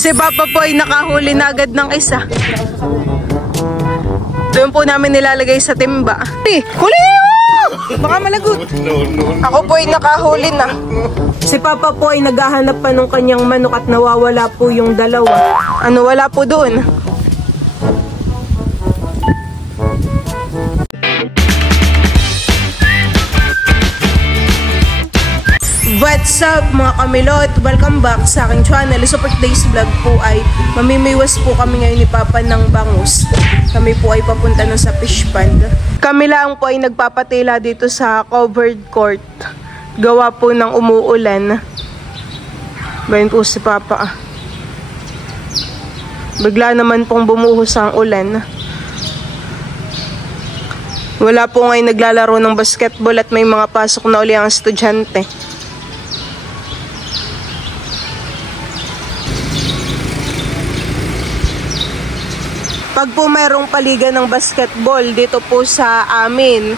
Si Papa po ay nakahuli na agad ng isa. Doon po namin nilalagay sa timba. Huli! Baka malagot. Ako po ay nakahuli na. Si Papa po ay naghahanap pa ng kanyang manok at nawawala po yung dalawa. Ano, wala po doon? What's up mga kamilot? Welcome back sa aking channel. So for today's vlog po ay mamimiwas po kami ngayon ni Papa ng bangus. Kami po ay papunta na sa fish pond. Kami lang po ay nagpapatila dito sa covered court. Gawa po ng umuulan. Bayan po si Papa. Bigla naman pong bumuhos ang ulan. Wala po ngayon naglalaro ng basketball at may mga pasok na uli ang estudyante. Pag po mayroong paligan ng basketball dito po sa amin,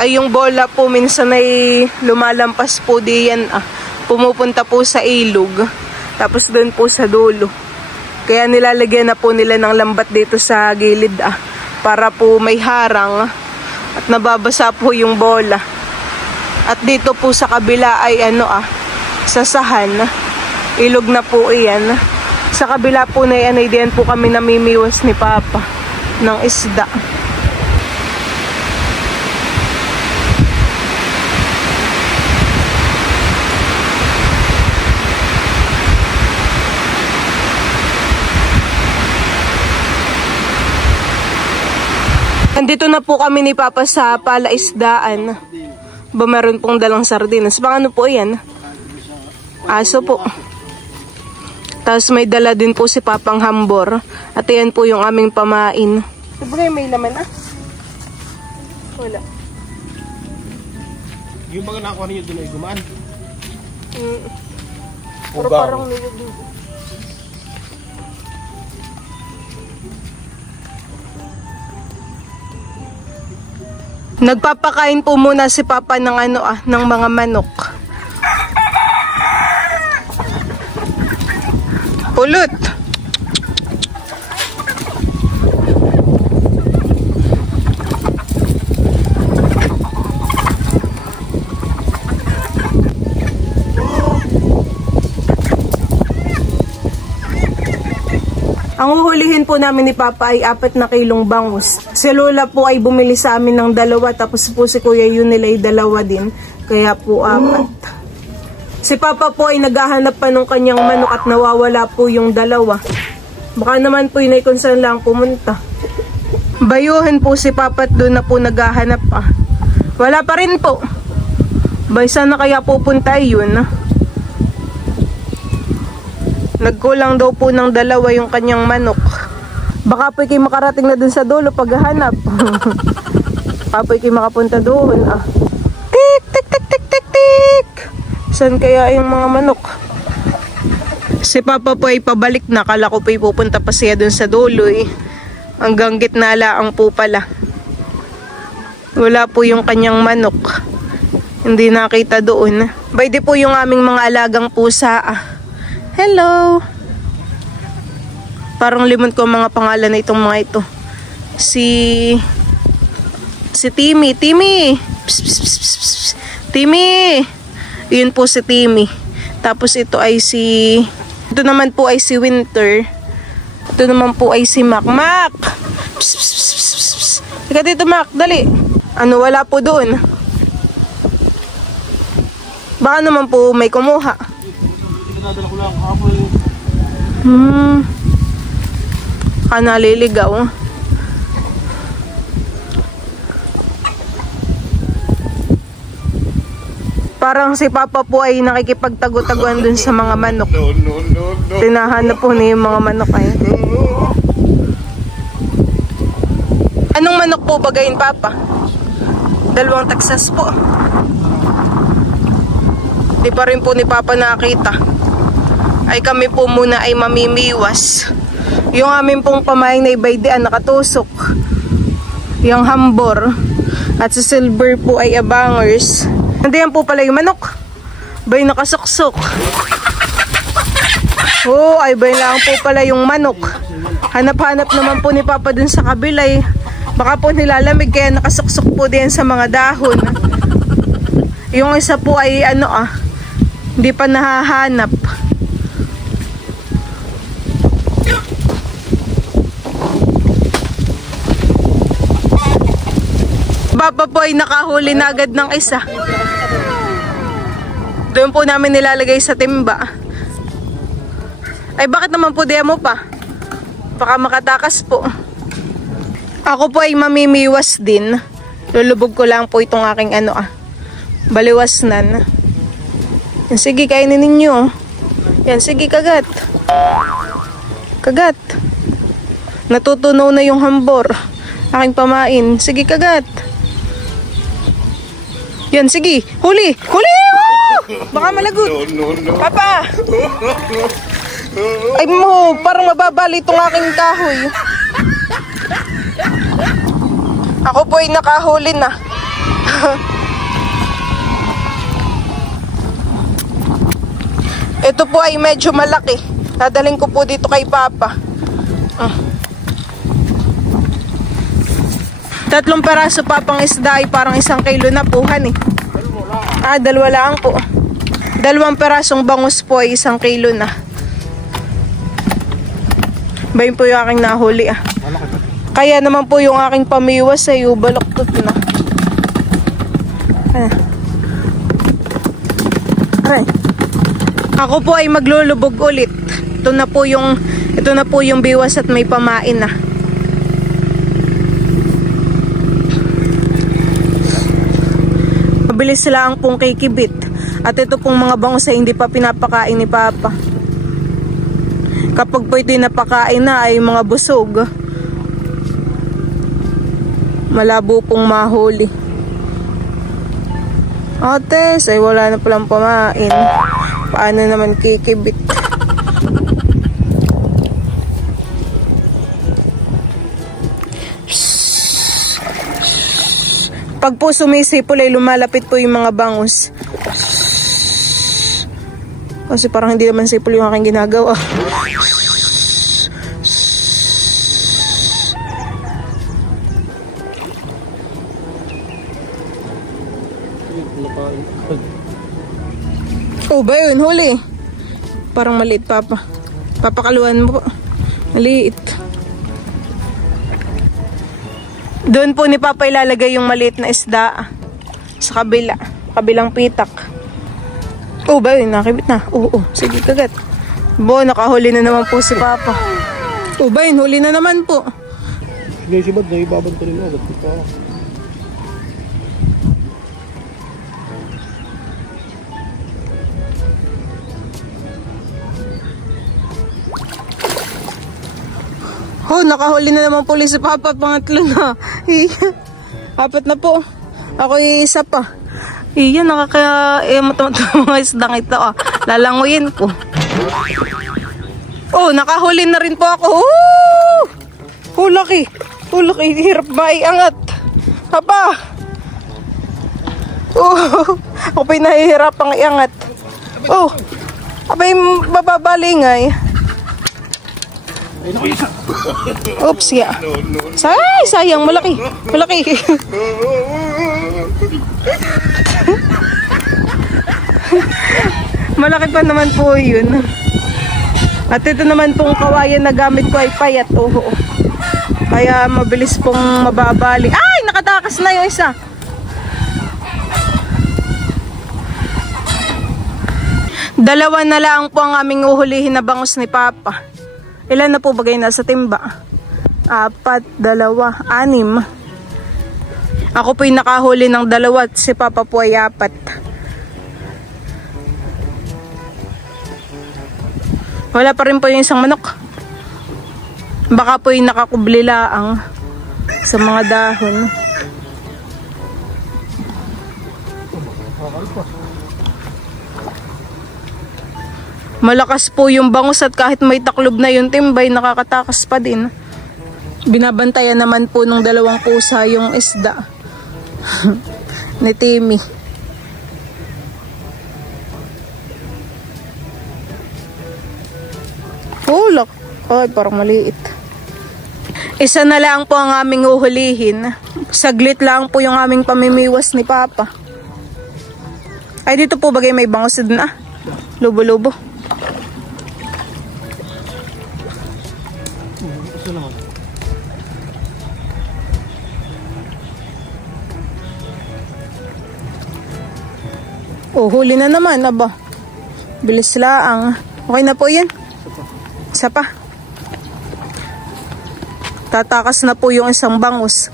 ay yung bola po minsan ay lumalampas po diyan. Pumupunta po sa ilog. Tapos doon po sa dulo. Kaya nilalagyan na po nila ng lambat dito sa gilid para po may harang at nababasa po yung bola. At dito po sa kabila ay sasahan. Ilog na po iyan. Sa kabila po na yan ay diyan po kami namimiwas ni Papa ng isda. Nandito na po kami ni Papa sa palaisdaan. Ba meron pong dalang sardinas. Baka ano po yan? Aso po. Tapos may dala din po si Papang hambor. At ayan po yung aming pamain. Sabagay may laman Wala. Yung mga nakuha niyo doon ay gumaan? Pero parang nilog dito. Nagpapakain po muna si Papa ng ng mga manok. Pulot. Ang uhulihin po namin ni Papa ay 4 na kilong bangus. Si Lola po ay bumili sa amin ng 2, tapos po si Kuya yun nila ay 2 din. Kaya po 4. Si Papa po ay naghahanap pa ng kanyang manok at nawawala po yung 2. Baka naman po yun ay kung saan lang pumunta. Bayuhan po si Papa at doon na po naghahanap Wala pa rin po. Bay, saan na kaya pupunta yun? Nagkulang daw po ng 2 yung kanyang manok. Baka po kayo makarating na dun sa dulo paghahanap. Baka po kayo makapunta doon. Tik, tik, tik, tik, tik, tik. Saan kaya yung mga manok? Si Papa po ay pabalik na. Kala ko po ay pupunta pa siya dun sa dulo Hanggang gitna laang po pala. Wala po yung kanyang manok. Hindi nakita doon. Bayde po yung aming mga alagang pusa Hello! Parang limot ko mga pangalan na itong mga ito. Si Timmy. Timmy! Psst, psst, psst, psst. Timmy! Yun po si Timmy. Tapos ito ay ito naman po ay si Winter. Ito naman po ay si Mac. Mac! Psst, psst, psst, psst, psst. Teka dito, Mac. Dali. Wala po doon. Baka naman po may kumuha. Naliligaw. Parang si Papa po ay nakikipagtago-taguan dun sa mga manok. Tinahanap po niya yung mga manok Anong manok po bagayin, Papa? 2 taksas po. Di pa rin po ni Papa nakita. Ay kami po muna ay mamimiwas. Yung amin pong pamain na ibayde nakatusok. Yung hambor. At sa silver po ay abangers. Nandiyan po pala yung manok. Bay nakasuksok. Oh, ay ba lang po pala yung manok. Hanap-hanap naman po ni Papa dun sa kabila eh. Baka po nilalamig kaya nakasuksok po din sa mga dahon. Yung isa po ay hindi pa nahahanap. Papa po ay nakahuli na agad ng isa. Doon po namin nilalagay sa timba. Ay bakit naman po diyan mo pa? Baka makatakas po. Ako po ay mamimiwas din. Lulubog ko lang po itong aking baliwasnan. Yan, sige, kainin ninyo. Yan, sige, kagat. Kagat. Natutunaw na yung hambor. Aking pamain. Sige, kagat. Yan, sige. Huli! Huli! Baka malagot. No. Papa! Ay mo, parang mababali itong aking kahoy. Ako po ay nakahuli na. Ito po ay medyo malaki. Dadaling ko po dito kay Papa. 3 peraso Papang isda ay parang 1 kilo na po, eh. Dalawa lang po. 2 perasong bangus po ay 1 kilo na. Bayin po yung aking nahuli Kaya naman po yung aking pamiwas ay baloktot na. Ay. Ako po ay maglulubog ulit. Ito na po yung biwas at may pamain na. Mabilis lang pong kikibit. At ito pong mga bangus ay hindi pa pinapakain ni Papa. Kapag po ito'y napakain na ay mga busog. Malabo pong mahuli. Ates, ay wala na palang pamain. Paano naman kikibit? Pag po sumisipol ay lumalapit po yung mga bangus. Kasi parang hindi naman sipol yung aking ginagawa. Oh ba yun? Huli. Parang maliit, Papa. Papakaluan mo po. Maliit. Doon po ni Papa ilalagay yung maliit na isda. Sa kabila. Kabilang pitak. Oh ba yun? Nakibit na. Oo. Sige, kagat. Nakahuli na naman po si Papa. Oh ba yun? Huli na naman po. Sige, si Bad, naibaban ko rin agad. Nakahuli na naman po si Papa. Pangatlo na. 4 na po. Ako isa pa. Iyan, mga isdang ito. Lalanguyin ko. Nakahuli na rin po ako. Laki. Laki. Hirap ba iangat? Papa. Ako pa'y nahihirapang iangat. Abay, bababalingay. Oops, ya. Sayang, malaki. Malaki pa naman po yun. At ito naman pong kawayan na gamit ko ay payat. Kaya mabilis pong mababali. Ay, nakatakas na yung isa. Dalawa na lang po ang aming uhulihin na bangus ni Papa. Ilan na po bagay nasa timba? 4, 2, 6. Ako po'y nakahuli ng 2 at si Papa po ay 4. Wala pa rin po yung isang manok. Baka po'y nakakubli laang sa mga dahon. Malakas po yung bangus at kahit may taklob na yung timbay, nakakatakas pa din. Binabantayan naman po ng 2 pusa yung isda ni Timmy. tulak. Ay, parang maliit. Isa na lang po ang aming uhulihin. Saglit lang po yung aming pamimiwas ni Papa. Ay, dito po bagay may bangus na. Lubo-lubo. Ito naman. Oh, huli na naman, aba. Bilis lang. Okay na po yan. Isa pa. Tatakas na po yung isang bangus.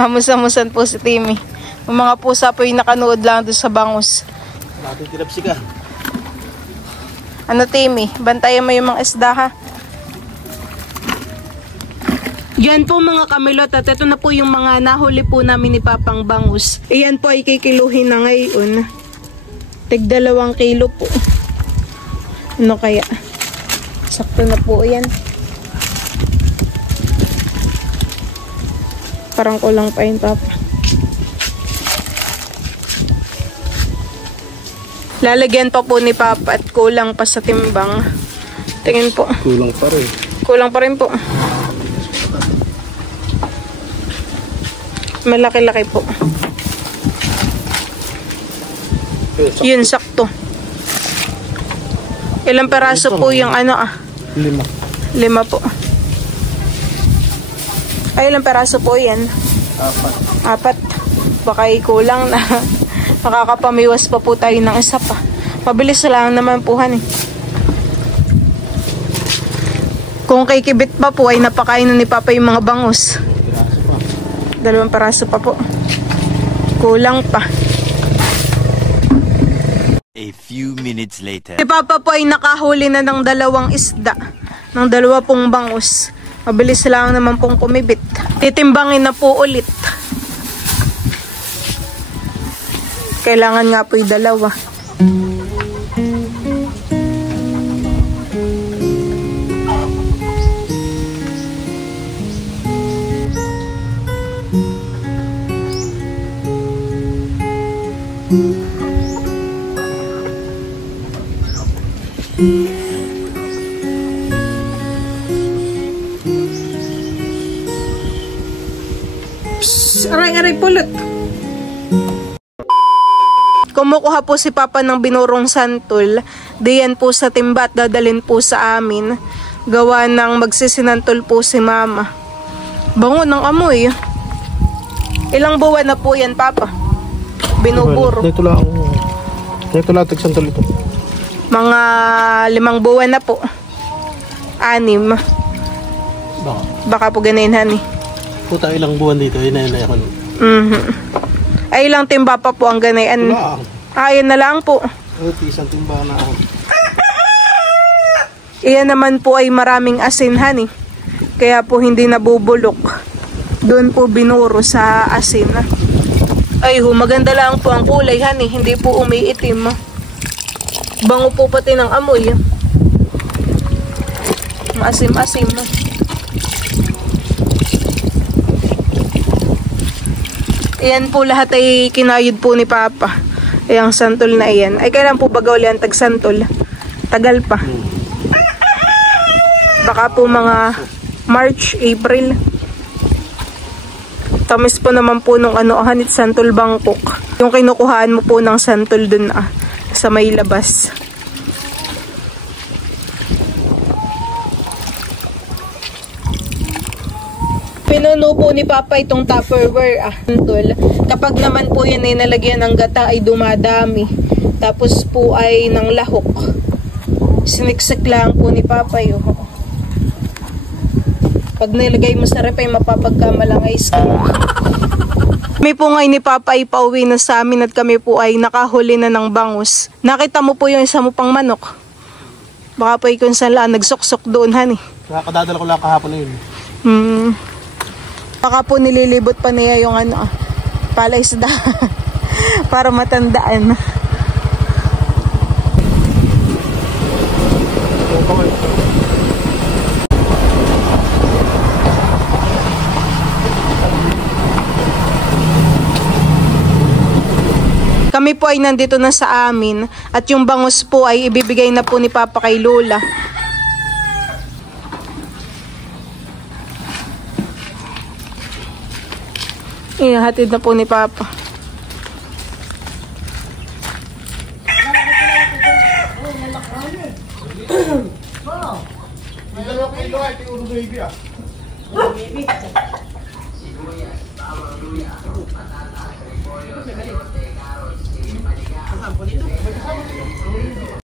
Hamus-hamusan po si Timmy. Yung mga pusa po yung nakanood lang doon sa bangus. Natin tinapsi ka. Ano, Timmy? Bantayan mo yung mga isda, ha? Yan po mga kamilot, at ito na po yung mga nahuli po namin ni Papang bangus. Iyan po ay kikiluhin na ngayon. Tig 2 kilo po. Ano kaya? Sakto na po yan. Parang kulang pa yun, Papa. Lalagyan pa po ni Papa at kulang pa sa timbang. Tingin po. Kulang pa rin. Kulang pa rin po. Malaki-laki po. Yun, sakto. Ilang peraso po yung ano 5. 5 po. Ay, ilang peraso po yan? 4. Baka kulang na. Makakapamiwas pa po tayo ng isa pa. Mabilis lang naman po, han. Kung kay Kibit pa po ay napakain na ni Papa yung mga bangus. 2 peraso pa po. Kulang pa. A few minutes later. Si Papa po ay nakahuli na ng 2 isda. Ng 2 pong bangus. Mabilis lang naman pong kumibit. Titimbangin na po ulit. Kailangan nga po yung 2. Aray-aray pulot. Kumukuha po si Papa ng binurong santol. Diyan po sa timba at dadalhin po sa amin. Gawa ng magsisinantol po si Mama. Bango ng amoy. Ilang buwan na po yan, Papa? Binuburo. Dito lang tagsantol ito. Mga 5 buwan na po. 6. Baka po ganayin, honey. Puta, ilang buwan dito. Hinay ako. Ay, ilang timba pa po ang ganayan. Ayun na lang po. Isang timba na ako. Iyan naman po ay maraming asin, honey. Kaya po hindi nabubulok. Doon po binuro sa asin. Ay, maganda lang po ang kulay, honey. Hindi po umiitim. Bango po pati ng amoy. Maasim-asim. Ayan po lahat ay kinayod po ni Papa. Ayang santol na iyan. Ay, kailan po baga ulit ang tagsantol? Tagal pa. Baka po mga March, April. Tamis po naman po nung hanit santol Bangkok. Yung kinukuhaan mo po ng santol dun sa may labas. Pinuno po ni Papa itong Tupperware. Kapag naman po yan ay nalagyan ng gata ay dumadami. Tapos po ay ng lahok. Siniksik lang po ni Papa yun. Pag nilagay mo sa rep ay mapapagkamalangay ka. Kami po ngayon ni Papa ay pauwi na sa amin at kami po ay nakahuli na ng bangus. Nakita mo po yung isa mo pang manok. Baka po kung saan lang nagsuksok doon, honey. Nakakadadala ko lang kahapon na yun. Baka po nililibot pa niya yung palaisda para matandaan. Kami po ay nandito na sa amin at yung bangus po ay ibibigay na po ni Papa kay Lola. Ihatid na po ni Papa. May 2 kilo ay tinguro baby ah.